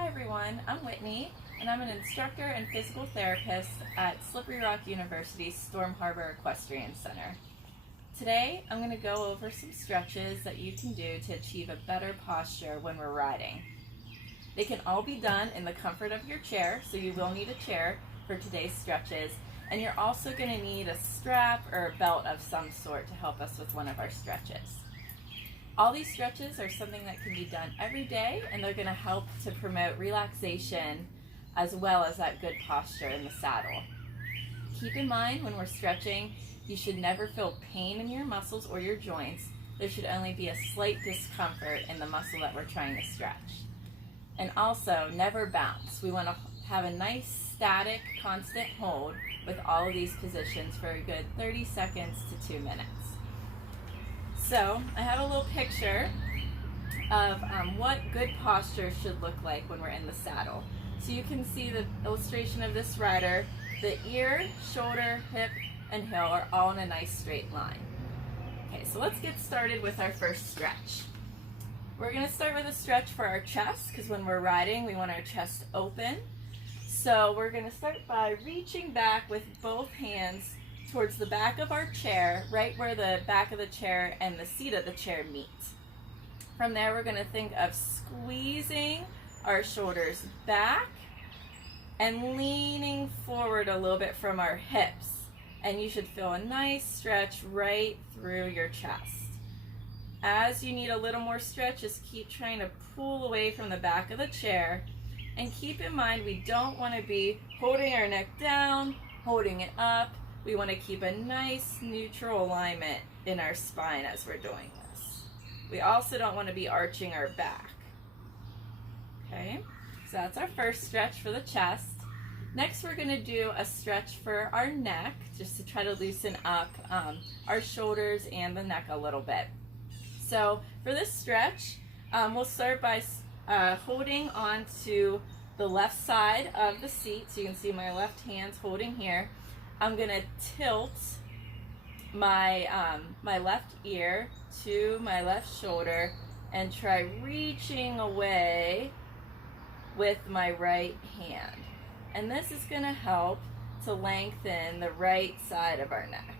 Hi everyone, I'm Whitney, and I'm an instructor and physical therapist at Slippery Rock University's Storm Harbor Equestrian Center. Today, I'm going to go over some stretches that you can do to achieve a better posture when we're riding. They can all be done in the comfort of your chair, so you will need a chair for today's stretches, and you're also going to need a strap or a belt of some sort to help us with one of our stretches. All these stretches are something that can be done every day, and they're going to help to promote relaxation as well as that good posture in the saddle. Keep in mind when we're stretching, you should never feel pain in your muscles or your joints. There should only be a slight discomfort in the muscle that we're trying to stretch. And also, never bounce. We want to have a nice static, constant hold with all of these positions for a good 30 seconds to 2 minutes. So I have a little picture of what good posture should look like when we're in the saddle. So you can see the illustration of this rider. The ear, shoulder, hip, and heel are all in a nice straight line. Okay, so let's get started with our first stretch. We're going to start with a stretch for our chest, because when we're riding, we want our chest open. So we're going to start by reaching back with both hands towards the back of our chair, right where the back of the chair and the seat of the chair meet. From there, we're going to think of squeezing our shoulders back and leaning forward a little bit from our hips. And you should feel a nice stretch right through your chest. As you need a little more stretch, just keep trying to pull away from the back of the chair. And keep in mind, we don't want to be holding our neck down, holding it up. We want to keep a nice neutral alignment in our spine as we're doing this. We also don't want to be arching our back. Okay, so that's our first stretch for the chest. Next, we're going to do a stretch for our neck, just to try to loosen up our shoulders and the neck a little bit. So for this stretch, we'll start by holding on to the left side of the seat. So you can see my left hand's holding here. I'm going to tilt my left ear to my left shoulder and try reaching away with my right hand. And this is going to help to lengthen the right side of our neck.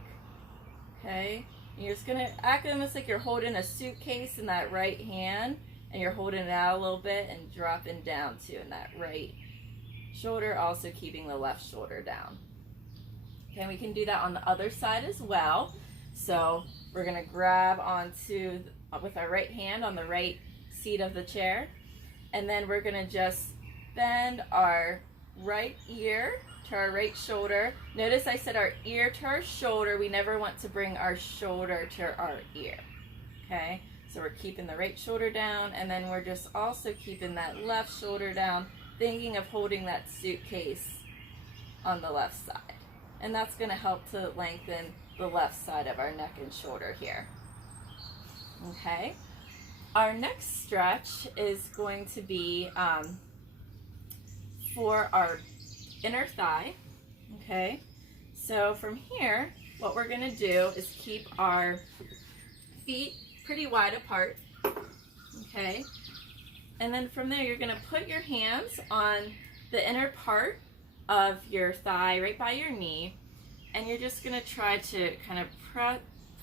Okay? And you're just going to act almost like you're holding a suitcase in that right hand, and you're holding it out a little bit and dropping down too in that right shoulder, also keeping the left shoulder down. Okay, we can do that on the other side as well. So we're going to grab onto, with our right hand on the right seat of the chair, and then we're going to just bend our right ear to our right shoulder. Notice I said our ear to our shoulder. We never want to bring our shoulder to our ear. Okay, so we're keeping the right shoulder down, and then we're just also keeping that left shoulder down, thinking of holding that suitcase on the left side. And that's going to help to lengthen the left side of our neck and shoulder here. Okay. Our next stretch is going to be for our inner thigh. Okay. So from here, what we're going to do is keep our feet pretty wide apart. Okay. And then from there, you're going to put your hands on the inner part of your thigh right by your knee, and you're just going to try to kind of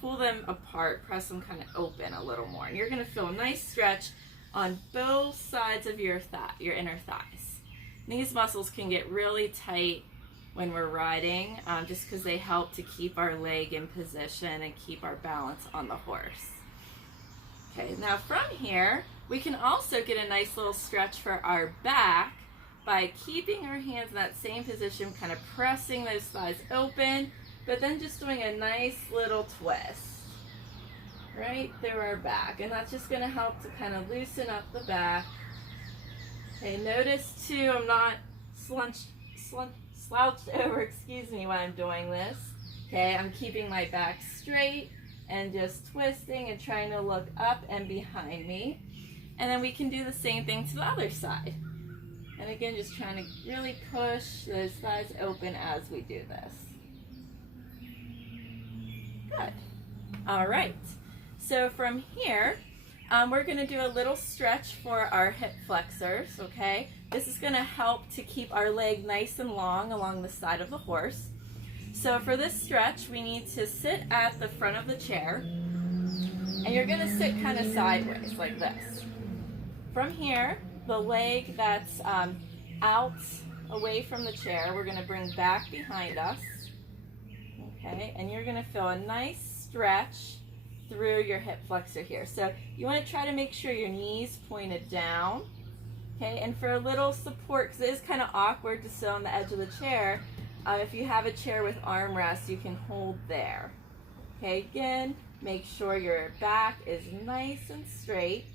pull them apart, press them kind of open a little more, and you're going to feel a nice stretch on both sides of your inner thighs. These muscles can get really tight when we're riding, just because they help to keep our leg in position and keep our balance on the horse. Okay, now from here, we can also get a nice little stretch for our back by keeping our hands in that same position, kind of pressing those thighs open, but then just doing a nice little twist right through our back. And that's just going to help to kind of loosen up the back. Okay, notice too, I'm not slouched over, excuse me, while I'm doing this. Okay, I'm keeping my back straight and just twisting and trying to look up and behind me. And then we can do the same thing to the other side. And again, just trying to really push those thighs open as we do this. Good. All right. So from here, we're going to do a little stretch for our hip flexors, okay? This is going to help to keep our leg nice and long along the side of the horse. So for this stretch, we need to sit at the front of the chair, and you're going to sit kind of sideways like this. From here, the leg that's out away from the chair, we're going to bring back behind us, okay? And you're going to feel a nice stretch through your hip flexor here. So you want to try to make sure your knees pointed down, okay? And for a little support, because it is kind of awkward to sit on the edge of the chair, if you have a chair with armrests, you can hold there. Okay, again, make sure your back is nice and straight.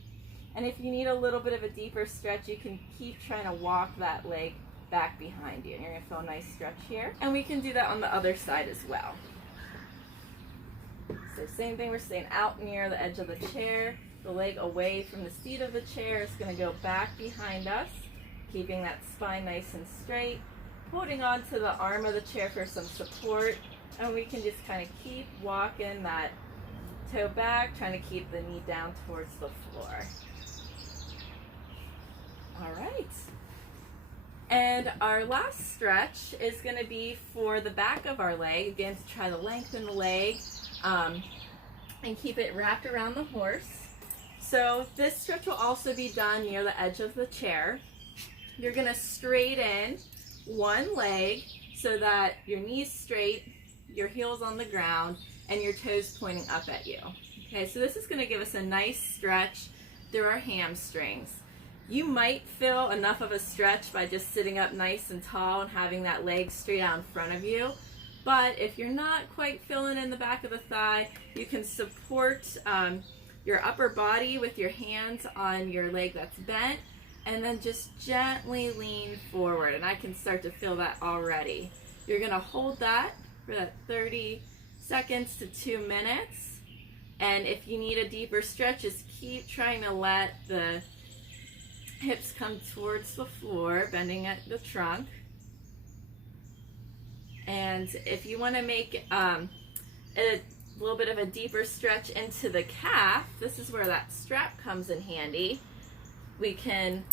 And if you need a little bit of a deeper stretch, you can keep trying to walk that leg back behind you. And you're going to feel a nice stretch here. And we can do that on the other side as well. So same thing, we're staying out near the edge of the chair. The leg away from the seat of the chair is going to go back behind us, keeping that spine nice and straight. Holding on to the arm of the chair for some support, and we can just kind of keep walking that toe back, trying to keep the knee down towards the floor. All right. And our last stretch is going to be for the back of our leg, again to try to lengthen the leg and keep it wrapped around the horse. So this stretch will also be done near the edge of the chair. You're going to straighten one leg so that your knees straight, your heels on the ground, and your toes pointing up at you. Okay, so this is going to give us a nice stretch through our hamstrings. You might feel enough of a stretch by just sitting up nice and tall and having that leg straight out in front of you. But if you're not quite feeling in the back of the thigh, you can support your upper body with your hands on your leg that's bent, and then just gently lean forward. And I can start to feel that already. You're going to hold that for that 30 seconds to 2 minutes. And if you need a deeper stretch, just keep trying to let the hips come towards the floor, bending at the trunk. And if you want to make a little bit of a deeper stretch into the calf, this is where that strap comes in handy. We can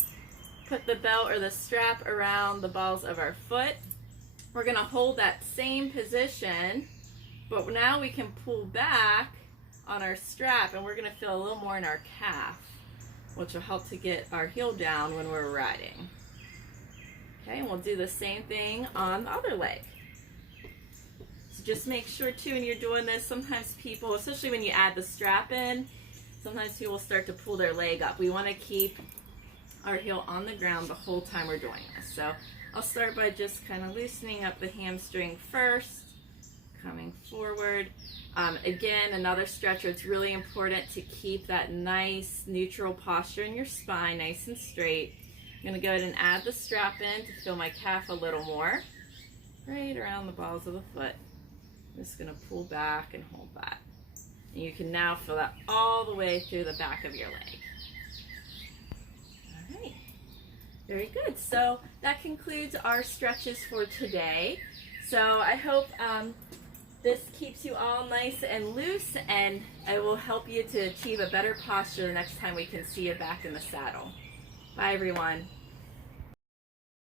put the belt or the strap around the balls of our foot. We're going to hold that same position, but now we can pull back on our strap, and we're going to feel a little more in our calf, which will help to get our heel down when we're riding. Okay, and we'll do the same thing on the other leg. So just make sure too when you're doing this, sometimes people, especially when you add the strap in, sometimes people start to pull their leg up. We want to keep our heel on the ground the whole time we're doing this. So I'll start by just kind of loosening up the hamstring first, coming forward. Again, another stretch where it's really important to keep that nice neutral posture in your spine, nice and straight. I'm going to go ahead and add the strap in to feel my calf a little more, right around the balls of the foot. I'm just going to pull back and hold that. And you can now feel that all the way through the back of your leg. All right, very good. So that concludes our stretches for today. So I hope this keeps you all nice and loose, and it will help you to achieve a better posture the next time we can see you back in the saddle. Bye, everyone.